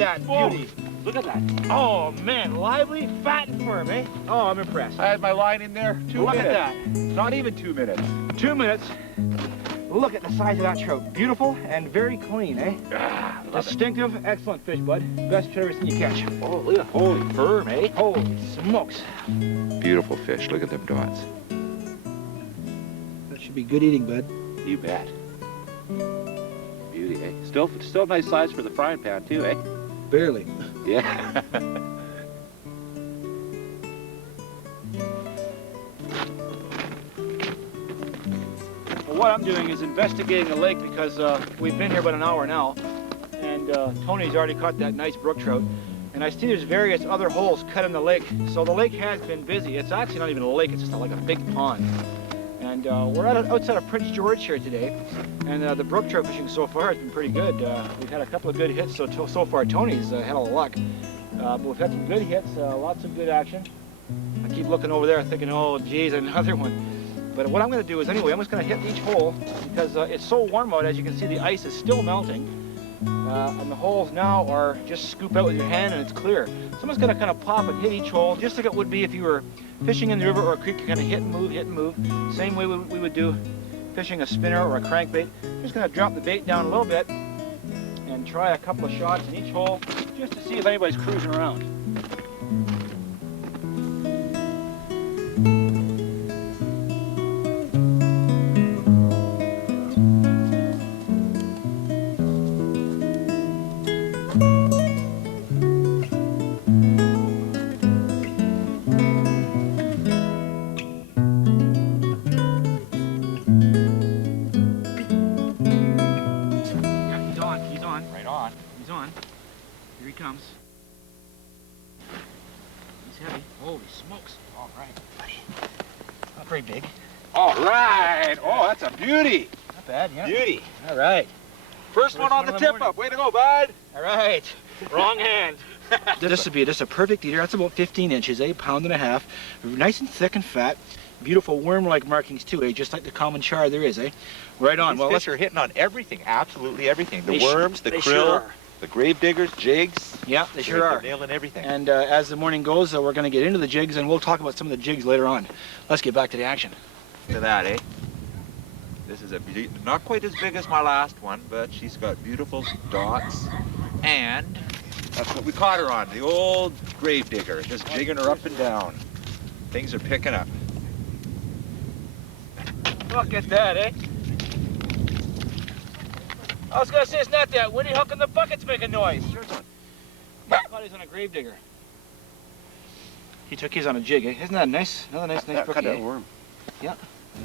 at that beauty. Look at that. Oh man, lively, fat, and firm, eh? Oh, I'm impressed. I had my line in there 2 minutes. Look at that. Not even 2 minutes. 2 minutes. Look at the size of that trout. Beautiful and very clean, eh? Ah, love it. Distinctive, excellent fish, bud. Best trout I've ever seen you catch. Oh, look at holy firm, eh? Holy smokes. Beautiful fish. Look at them dots. That should be good eating, bud. You bet. Beauty, eh? Still nice size for the frying pan too, eh? Barely. Yeah. Well, what I'm doing is investigating the lake because we've been here about an hour now, and Tony's already caught that nice brook trout. And I see there's various other holes cut in the lake, so the lake has been busy. It's actually not even a lake, it's just like a big pond. And we're outside of Prince George here today, and the brook trout fishing so far has been pretty good. We've had a couple of good hits, so far Tony's had all the luck. But we've had some good hits, lots of good action. I keep looking over there thinking, oh geez, another one. But what I'm going to do is anyway, I'm just going to hit each hole because it's so warm out. As you can see, the ice is still melting. And the holes now are just scoop out with your hand and it's clear. So I'm just going to kind of pop and hit each hole just like it would be if you were fishing in the river or a creek. You're going to hit and move, hit and move. Same way we would do fishing a spinner or a crankbait. Just going to drop the bait down a little bit and try a couple of shots in each hole just to see if anybody's cruising around. Here he comes. He's heavy. Holy smokes. All right, buddy. Not very big. All right. Oh, that's a beauty. Not bad, yeah. Beauty. All right. First one on the tip up. Way to go, bud. All right. Wrong hand. This would be just a perfect eater. That's about 15 inches, a pound and a half. Nice and thick and fat. Beautiful worm-like markings too, eh? Just like the common char there is, eh? Right on. These fish are hitting on everything. Absolutely everything. The They worms, the they krill. sure are. The grave diggers, jigs. Yeah, they sure are. They're nailing everything. And as the morning goes, we're going to get into the jigs, and we'll talk about some of the jigs later on. Let's get back to the action. Look at that, eh? This is not quite as big as my last one, but she's got beautiful dots. And that's what we caught her on, the old grave digger, just jigging her up and down. Things are picking up. Look at that, eh? I was gonna say it's not that windy. How come the bucket's making noise? Here's one. I thought he was on a grave digger. He took his on a jig, eh? Isn't that nice? Another nice brookie, eh? worm. Yeah.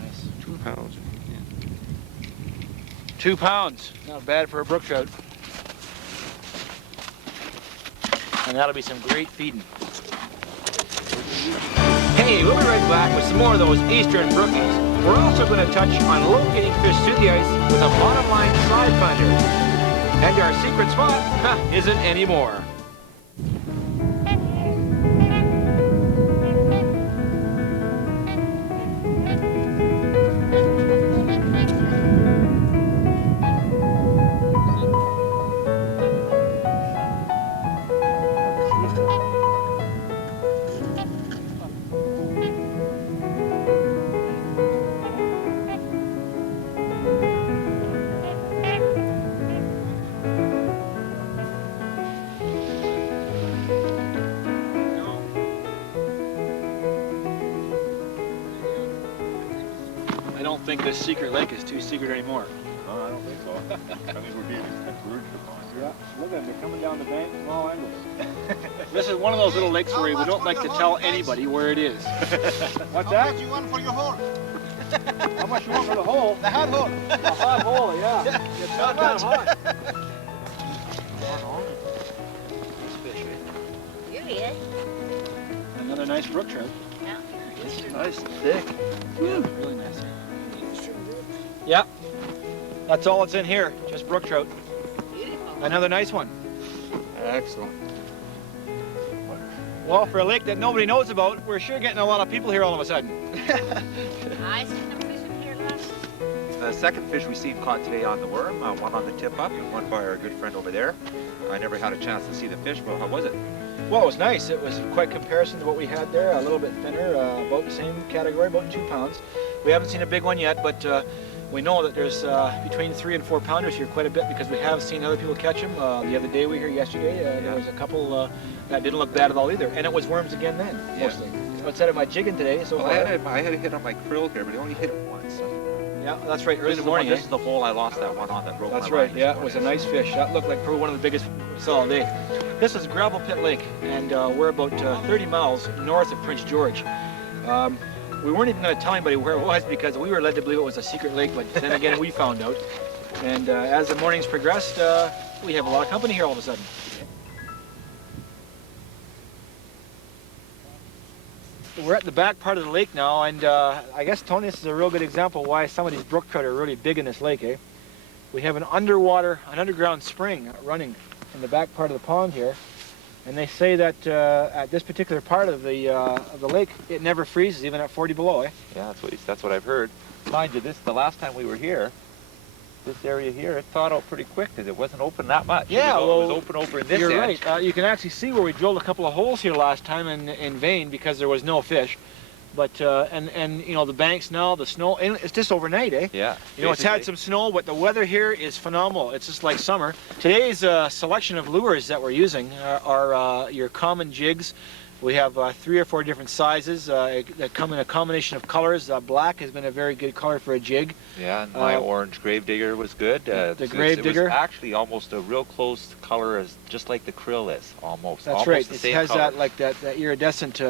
Nice. 2 pounds. 2 pounds. Not bad for a brook trout. And that'll be some great feeding. Hey, we'll be right back with some more of those eastern brookies. We're also going to touch on locating fish through the ice with a bottom line side finder. And our secret spot isn't anymore. I don't think this secret lake is too secret anymore. No, I don't think so. I think we're being encouraged upon. Yeah, look at them. They're coming down the bank from all angles. This is one of those little lakes where we don't like to tell anybody where it is. What's that? How much you want for your hole? How much you want for the hole? The hot hole. A hot hole, yeah. It's not that hot. Nice fish, eh? Beauty, eh? Another nice brook trout. Yeah. Nice and thick. Yeah, really nice. Yeah. That's all that's in here, just brook trout. Beautiful. Another nice one. Excellent. Well, for a lake that nobody knows about, we're sure getting a lot of people here all of a sudden. I seen them fishing here last The second fish we seen caught today on the worm, one on the tip up and one by our good friend over there. I never had a chance to see the fish, but how was it? Well, it was nice. It was quite comparison to what we had there, a little bit thinner, about the same category, about 2 pounds. We haven't seen a big one yet, but we know that there's between 3 and 4 pounders here quite a bit because we have seen other people catch them. The other day we were here yesterday, there was a couple that didn't look bad at all either, and it was worms again then, mostly. Instead of my jigging today, so well, I had a hit on my krill here, but I only hit it once. Yeah, that's right, early in the morning. This is the hole I lost that one on that broke. That's right, yeah, it was a nice fish. That looked like probably one of the biggest we saw all day. This is Gravelpit Lake, and we're about 30 miles north of Prince George. We weren't even going to tell anybody where it was because we were led to believe it was a secret lake, but then again we found out. And as the mornings progressed, we have a lot of company here all of a sudden. We're at the back part of the lake now, and I guess, Tony, this is a real good example why some of these brook trout are really big in this lake, eh? We have an underground spring running in the back part of the pond here, and they say that at this particular part of the lake, it never freezes, even at 40 below, eh? Yeah, that's what I've heard. Mind you, the last time we were here, this area here, it thawed out pretty quick because it wasn't open that much. Yeah, it was open over in this you're edge. right. You can actually see where we drilled a couple of holes here last time in vain because there was no fish. But and you know, the banks now, the snow, and it's just overnight, eh? Yeah. You know, it's had some snow, but the weather here is phenomenal. It's just like summer. Today's selection of lures that we're using are your common jigs. We have 3 or 4 different sizes that come in a combination of colors. Black has been a very good color for a jig. Yeah, and my orange gravedigger was good. The gravedigger. It was actually almost a real close color, as just like the krill is, almost. That's almost right. The it same has color. that like that iridescent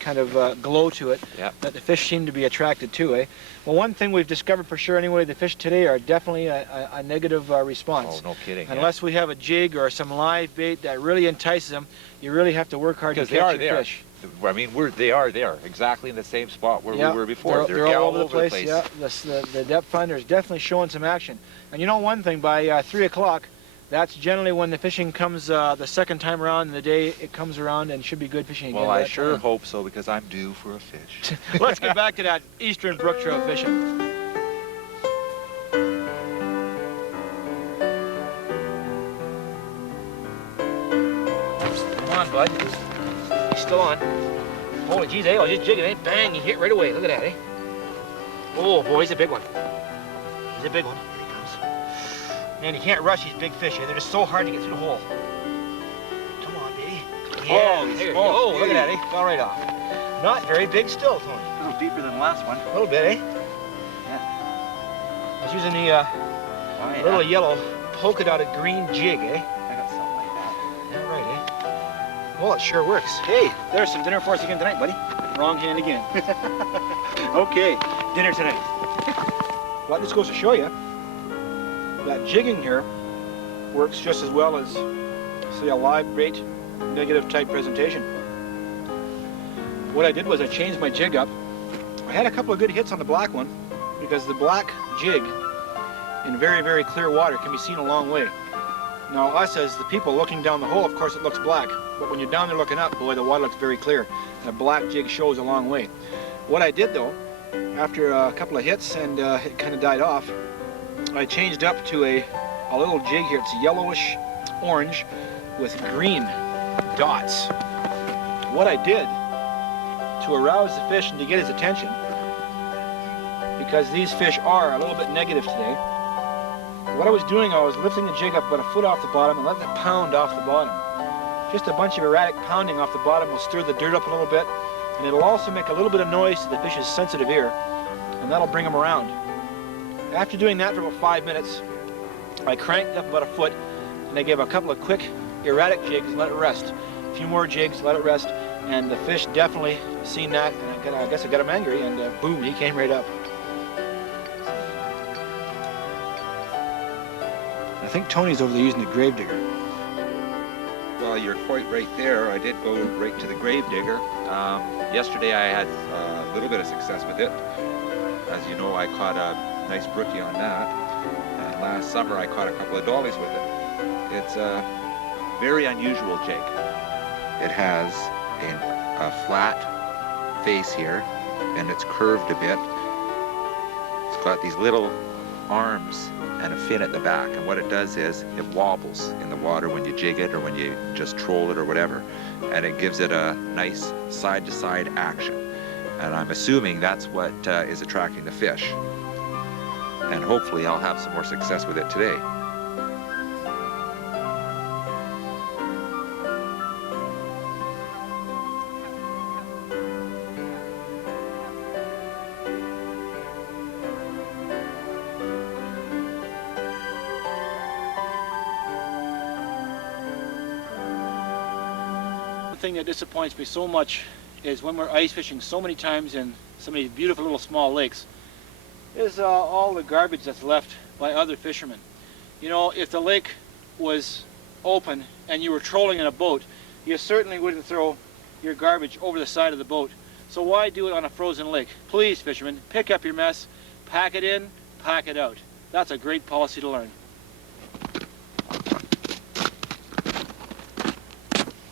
kind of glow to it that the fish seem to be attracted to, eh? Well, one thing we've discovered for sure anyway, the fish today are definitely a negative response. Oh, no kidding. Unless we have a jig or some live bait that really entices them, you really have to work hard to catch your fish. I mean, they are there, exactly in the same spot where we were before. They're all over the place. Yeah, the depth finder is definitely showing some action. And you know one thing, by 3 o'clock, that's generally when the fishing comes the second time around in the day. It comes around and should be good fishing again. Well, I sure hope so because I'm due for a fish. Let's get back to that eastern brook trout fishing. Come on, bud. He's still on. Holy geez, eh? I was just jigging, eh? Bang, he hit right away. Look at that, eh? Oh, boy, he's a big one. He's a big one. Here he comes. Man, you can't rush these big fish, eh? They're just so hard to get through the hole. Come on, baby. Yeah, there you go. Oh, look at that, eh? Fell right off. Not very big still, Tony. A little deeper than the last one. A little bit, eh? Yeah. I was using the little yellow polka-dotted green jig, eh? I got something like that. Yeah, right, eh? Well, it sure works. Hey, there's some dinner for us again tonight, buddy. Wrong hand again. Okay, dinner tonight. Well, this goes to show you that jigging here works just as well as, say, a live bait negative type presentation. What I did was I changed my jig up. I had a couple of good hits on the black one because the black jig in very, very clear water can be seen a long way. Now, us as the people looking down the hole, of course, it looks black. But when you're down there looking up, boy, the water looks very clear. And a black jig shows a long way. What I did, though, after a couple of hits and it kind of died off, I changed up to a little jig here. It's yellowish orange with green dots. What I did to arouse the fish and to get his attention, because these fish are a little bit negative today, what I was doing, I was lifting the jig up about a foot off the bottom and letting it pound off the bottom. Just a bunch of erratic pounding off the bottom will stir the dirt up a little bit, and it'll also make a little bit of noise to the fish's sensitive ear, and that'll bring them around. After doing that for about 5 minutes, I cranked up about a foot, and I gave a couple of quick erratic jigs and let it rest. A few more jigs, let it rest, and the fish definitely seen that, and I guess I got him angry, and boom, he came right up. I think Tony's over there using the gravedigger. Well, you're quite right there. I did go right to the gravedigger. Yesterday I had a little bit of success with it. As you know, I caught a nice brookie on that. And last summer I caught a couple of dollies with it. It's a very unusual jig. It has a flat face here, and it's curved a bit. It's got these little arms and a fin at the back, and what it does is it wobbles in the water when you jig it or when you just troll it or whatever, and it gives it a nice side-to-side action. And I'm assuming that's what is attracting the fish. And hopefully I'll have some more success with it today. The thing that disappoints me so much is when we're ice fishing so many times in so many beautiful little small lakes is all the garbage that's left by other fishermen. You know, if the lake was open and you were trolling in a boat, you certainly wouldn't throw your garbage over the side of the boat. So why do it on a frozen lake? Please, fishermen, pick up your mess, pack it in, pack it out. That's a great policy to learn.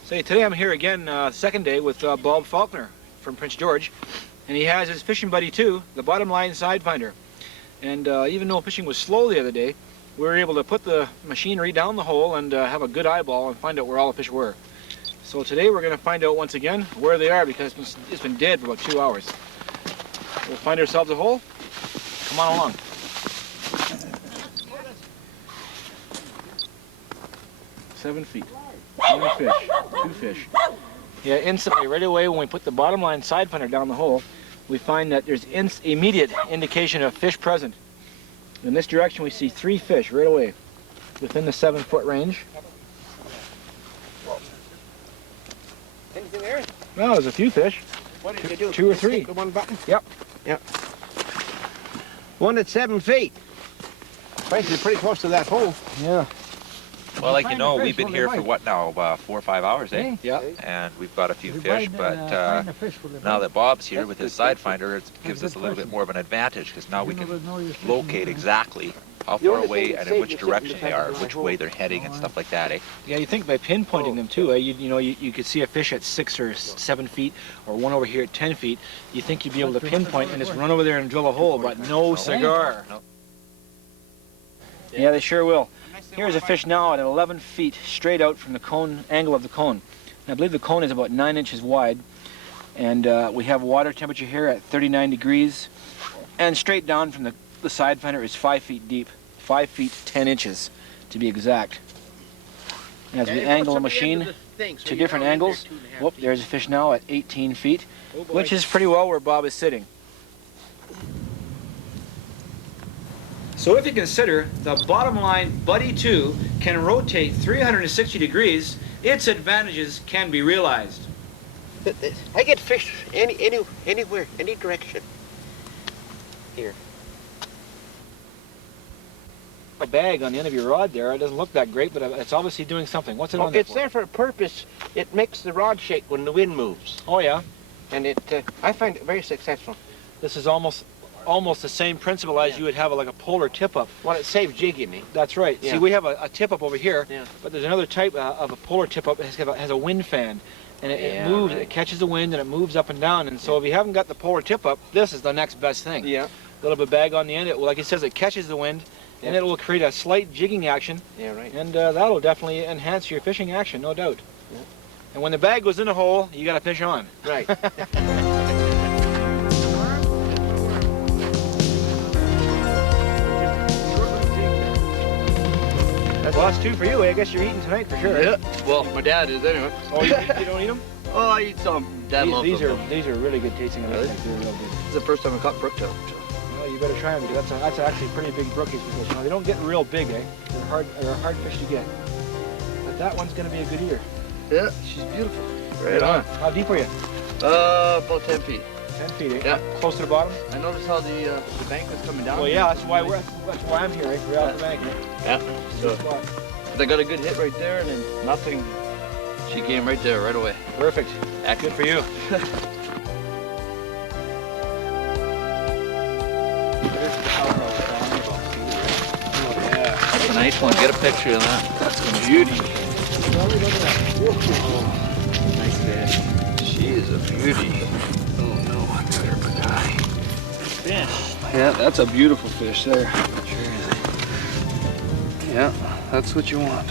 Say, today I'm here again, second day with Bob Faulkner from Prince George, and he has his fishing buddy too, the bottom line side finder. And even though fishing was slow the other day, we were able to put the machinery down the hole and have a good eyeball and find out where all the fish were. So today we're going to find out once again where they are, because it's been dead for about 2 hours. We'll find ourselves a hole. Come on along. Seven feet. One fish, two fish. Yeah, instantly, right away, when we put the bottom line side finder down the hole, we find that there's immediate indication of fish present. In this direction, we see 3 fish right away, within the 7-foot range. Anything there? No, there's a few fish. What did you do? 2 or 3. The one button? Yep. Yep. One at 7 feet. Basically pretty close to that hole. Yeah. Well, like you know, we've been here for what now, 4 or 5 hours, eh? Yeah. And we've got a few fish, but now that Bob's here with his side finder, it gives us a little bit more of an advantage, because now we can locate exactly how far away and in which direction they are, which way they're heading and stuff like that, eh? Yeah, you think by pinpointing them too, you could see a fish at 6 or 7 feet, or one over here at 10 feet. You think you'd be able to pinpoint and just run over there and drill a hole, but no cigar. No. Yeah, they sure will. Here's a fish now at 11 feet, straight out from the cone, angle of the cone. And I believe the cone is about 9 inches wide. And we have water temperature here at 39 degrees. And straight down from the side finder is 5 feet deep. 5 feet 10 inches, to be exact. And as we angle the machine to different angles, whoop, there's a fish now at 18 feet, which is pretty well where Bob is sitting. So if you consider the bottom line Buddy 2 can rotate 360 degrees, its advantages can be realized. I get fish anywhere, any direction. Here. A bag on the end of your rod there, it doesn't look that great, but it's obviously doing something. What's it on there It's there for a purpose. It makes the rod shake when the wind moves. Oh yeah? And I find it very successful. This is almost the same principle as you would have like a polar tip-up. Well, it saves jigging me. That's right. Yeah. See, we have a tip-up over here, Yeah. but there's another type of a polar tip-up that has a wind fan. And it moves, right. it catches the wind and it moves up and down. And so if you haven't got the polar tip-up, this is the next best thing. Yeah. A little bit of bag on the end, like it says, it catches the wind, and it will create a slight jigging action. Yeah, right. And that'll definitely enhance your fishing action, no doubt. Yeah. And when the bag goes in a hole, you got to fish on. Right. Well, that's 2 for you. I guess you're eating tonight for sure. Yeah. Well, my dad is anyway. Oh, you don't eat them? Oh, I eat some. Dad loves These them. are really good tasting. Really? They're real good. This is the first time I caught brook trout. Well, you better try them, because that's actually a pretty big brookies fish. Now, they don't get real big, eh? They're a hard fish to get. But that one's going to be a good eater. Yeah, she's beautiful. Right on. How deep are you? About 10 feet. 10 feet, eh? Yeah. Close to the bottom? I noticed how the bank was coming down. Well, yeah, that's why I'm here, right? We're off the bank. Yeah. So I got a good hit right there, and then nothing. She came right there, right away. Perfect. Good for you. That's a nice one. Get a picture of that. That's a beauty. Oh, nice fish. She is a beauty. Oh no, I got her die. Fish. Yeah, that's a beautiful fish there. Yeah, that's what you want.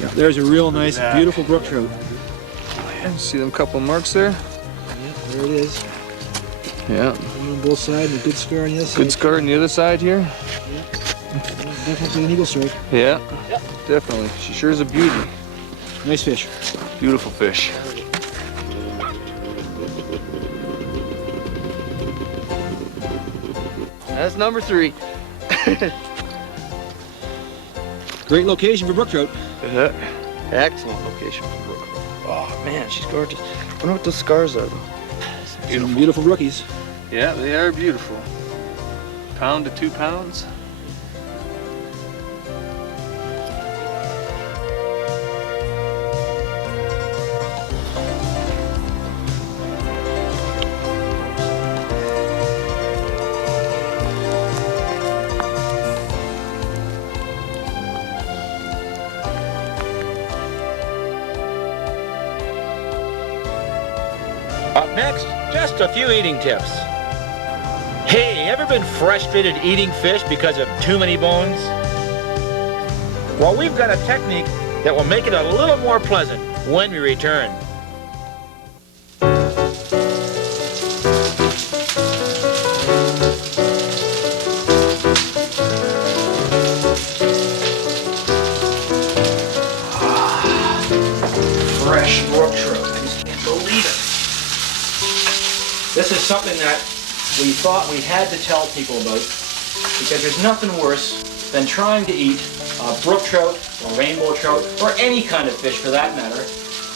Yeah, there's a real nice, beautiful brook trout. See them couple marks there? Yeah, there it is. Yeah. On both sides, a good scar on the other side. Good scar on the other side here? Definitely an eagle strike. Yeah, definitely. She sure is a beauty. Nice fish. Beautiful fish. That's number 3. Great location for brook trout. Excellent location for brook. Oh man, she's gorgeous. I wonder what those scars are though. Beautiful. Some beautiful rookies. Yeah, they are beautiful. Pound to 2 pounds. Up next, just a few eating tips. Hey, ever been frustrated eating fish because of too many bones? Well, we've got a technique that will make it a little more pleasant when we return. Fresh brook trout. I just can't believe it. This is something that we thought we had to tell people about because there's nothing worse than trying to eat brook trout or rainbow trout or any kind of fish for that matter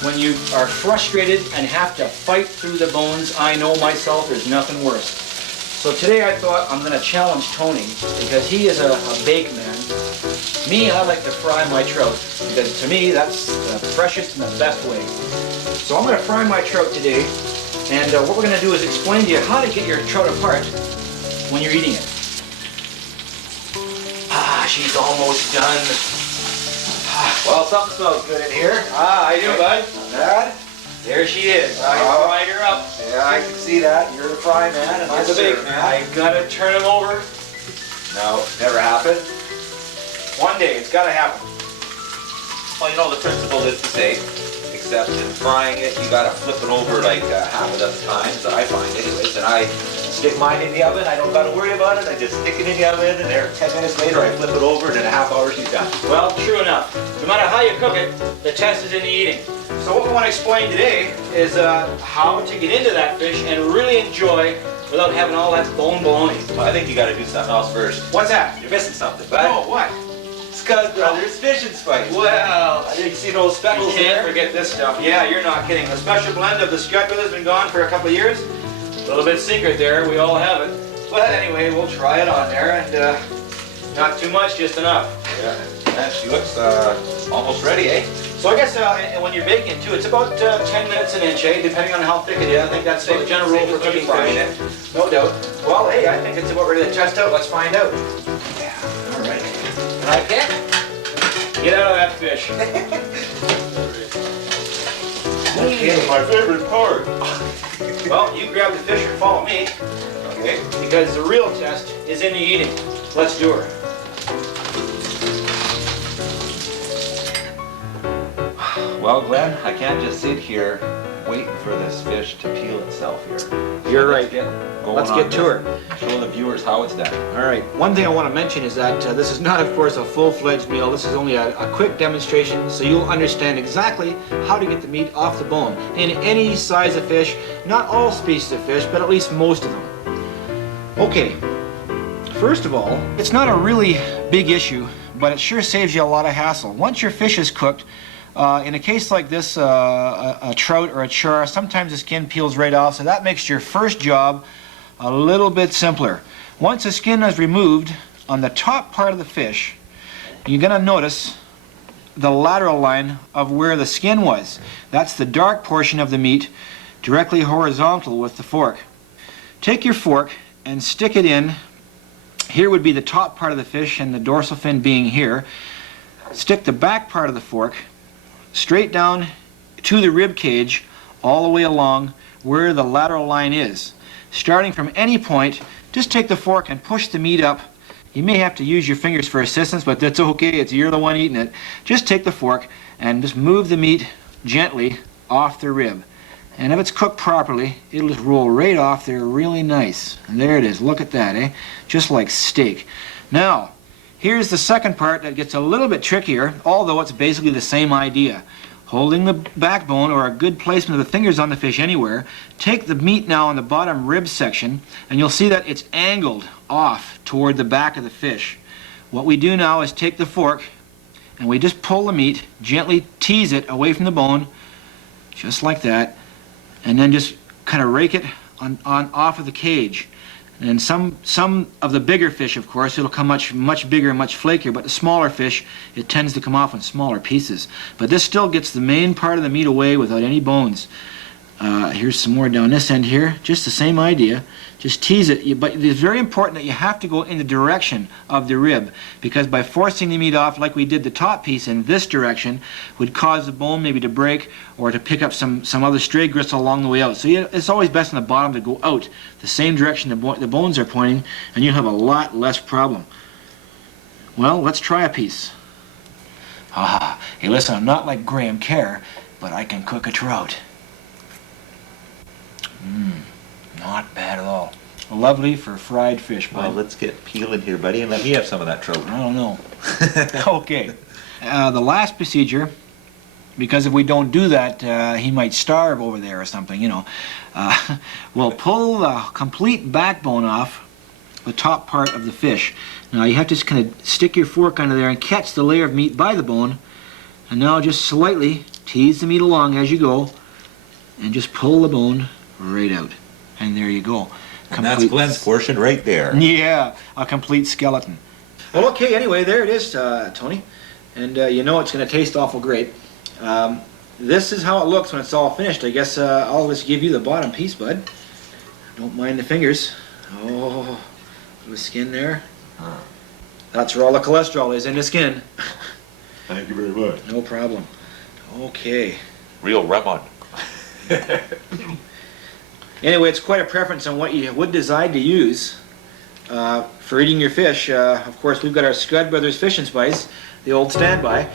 when you are frustrated and have to fight through the bones. I know myself, there's nothing worse. So today I thought I'm going to challenge Tony because he is a bake man. Me, I like to fry my trout because to me that's the freshest and the best way. So I'm going to fry my trout today. And what we're going to do is explain to you how to get your trout apart when you're eating it. Ah, she's almost done. Well, something smells good in here. How you doing, bud? Not bad. There she is. I fried her up. Yeah, I can see that. You're the fry man and I'm the bake man. I gotta turn them over. No, never happened. One day, it's gotta happen. Well, you know, the principle is the same, except in frying it, you gotta flip it over like half a dozen times, I find anyways, and I stick mine in the oven, I don't gotta worry about it, I just stick it in the oven, and there 10 minutes later, I flip it over, and in a half hour, she's done. Well, true enough. No matter how you cook it, the test is in the eating. So what we want to explain today is how to get into that fish and really enjoy without having all that bone baloney. Well, I think you gotta do something else first. What's that? You're missing something, bud. Oh, what? Scud Brothers Fishing Spice. Well, I didn't see those speckles you can't there. forget this stuff. Yeah, you're not kidding. The special blend of the Scud Brothers has been gone for a couple of years. A little bit secret there, we all have it. But anyway, we'll try it on there, and not too much, just enough. Yeah, she looks almost ready, eh? So I guess when you're baking it too, it's about 10 minutes an inch, eh? Depending on how thick it is. I think that's the general rule for cooking fish. No doubt. Well, hey, I think it's about ready to test out. Let's find out. Yeah, all right. I can't. Get out of that fish. Okay, my favorite part. Well, you grab the fish and follow me. Okay. Because the real test is in the eating. Let's do her. Well, Glenn, I can't just sit here waiting for this fish to peel itself here. You're right. Let's get to her. Show the viewers how it's done. All right. One thing I want to mention is that this is not, of course, a full-fledged meal. This is only a quick demonstration, so you'll understand exactly how to get the meat off the bone in any size of fish. Not all species of fish, but at least most of them. Okay. First of all, it's not a really big issue, but it sure saves you a lot of hassle. Once your fish is cooked, in a case like this, a trout or a char, sometimes the skin peels right off, so that makes your first job a little bit simpler. Once the skin is removed, on the top part of the fish, you're going to notice the lateral line of where the skin was. That's the dark portion of the meat, directly horizontal with the fork. Take your fork and stick it in. Here would be the top part of the fish and the dorsal fin being here. Stick the back part of the fork straight down to the rib cage all the way along where the lateral line is. Starting from any point, just take the fork and push the meat up. You may have to use your fingers for assistance, but that's okay. You're the one eating it. Just take the fork and just move the meat gently off the rib. And if it's cooked properly, it'll just roll right off there really nice. And there it is. Look at that, eh? Just like steak. Now, here's the second part that gets a little bit trickier, although it's basically the same idea. Holding the backbone or a good placement of the fingers on the fish anywhere, take the meat now on the bottom rib section, and you'll see that it's angled off toward the back of the fish. What we do now is take the fork and we just pull the meat, gently tease it away from the bone, just like that, and then just kind of rake it on off of the cage. And some of the bigger fish, of course, it'll come much bigger and much flakier, but the smaller fish, it tends to come off in smaller pieces. But this still gets the main part of the meat away without any bones. Here's some more down this end here, just the same idea. Just tease it, but it's very important that you have to go in the direction of the rib, because by forcing the meat off like we did the top piece in this direction would cause the bone maybe to break or to pick up some other stray gristle along the way out. So it's always best on the bottom to go out the same direction the bones are pointing, and you'll have a lot less problem. Well, let's try a piece. Hey, listen, I'm not like Graham Kerr, but I can cook a trout. Not bad at all. Lovely for fried fish, bud. Well, let's get peeling here, buddy, and let me have some of that trout. I don't know. Okay. The last procedure, because if we don't do that, he might starve over there or something, you know. We'll pull the complete backbone off the top part of the fish. Now you have to just kind of stick your fork under there and catch the layer of meat by the bone, and now just slightly tease the meat along as you go, and just pull the bone right out. And there you go. And that's Glen's portion right there. Yeah, a complete skeleton. Well, okay, anyway, there it is, Tony. And you know it's going to taste awful great. This is how it looks when it's all finished. I guess I'll just give you the bottom piece, bud. Don't mind the fingers. Oh, the skin there. That's where all the cholesterol is, in the skin. Thank you very much. No problem. Okay. Real lemon. Anyway, it's quite a preference on what you would decide to use for eating your fish. Of course, we've got our Scud Brothers Fish and Spice, the old standby.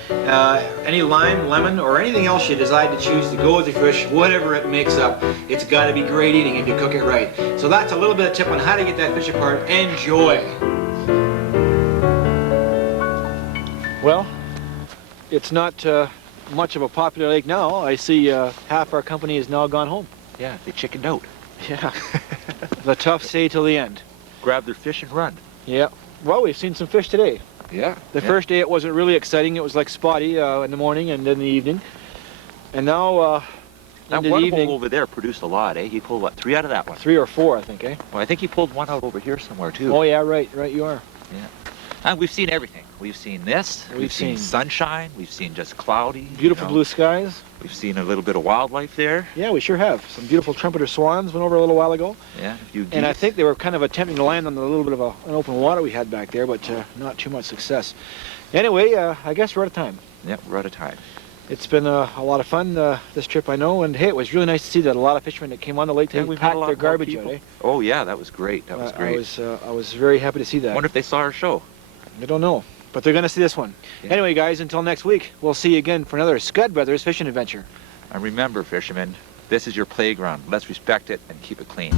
Any lime, lemon, or anything else you decide to choose to go with your fish, whatever it makes up, it's got to be great eating if you cook it right. So that's a little bit of tip on how to get that fish apart. Enjoy! Well, it's not much of a popular lake now. I see half our company has now gone home. Yeah, they chickened out. Yeah. The tough stay till the end. Grab their fish and run. Yeah. Well, we've seen some fish today. Yeah. The first day it wasn't really exciting. It was like spotty in the morning and in the evening. And now That into one the evening, hole over there produced a lot, eh? He pulled, what, 3 out of that one? 3 or 4, I think, eh? Well, I think he pulled one out over here somewhere, too. Oh, yeah, right, you are. Yeah. And we've seen everything. We've seen this. We've seen sunshine. We've seen just cloudy. Beautiful blue skies. We've seen a little bit of wildlife there. Yeah, we sure have. Some beautiful trumpeter swans went over a little while ago. Yeah, a few geese. And I think they were kind of attempting to land on the little bit of an open water we had back there, but not too much success. Anyway, I guess we're out of time. Yep, we're out of time. It's been a lot of fun this trip, I know, and hey, it was really nice to see that a lot of fishermen that came on the lake today we've had a packed lot their more garbage people. out, eh? Oh, yeah, that was great. That was great. I was very happy to see that. I wonder if they saw our show. I don't know, but they're going to see this one. Yeah. Anyway, guys, until next week, we'll see you again for another Scud Brothers fishing adventure. And remember, fishermen, this is your playground. Let's respect it and keep it clean.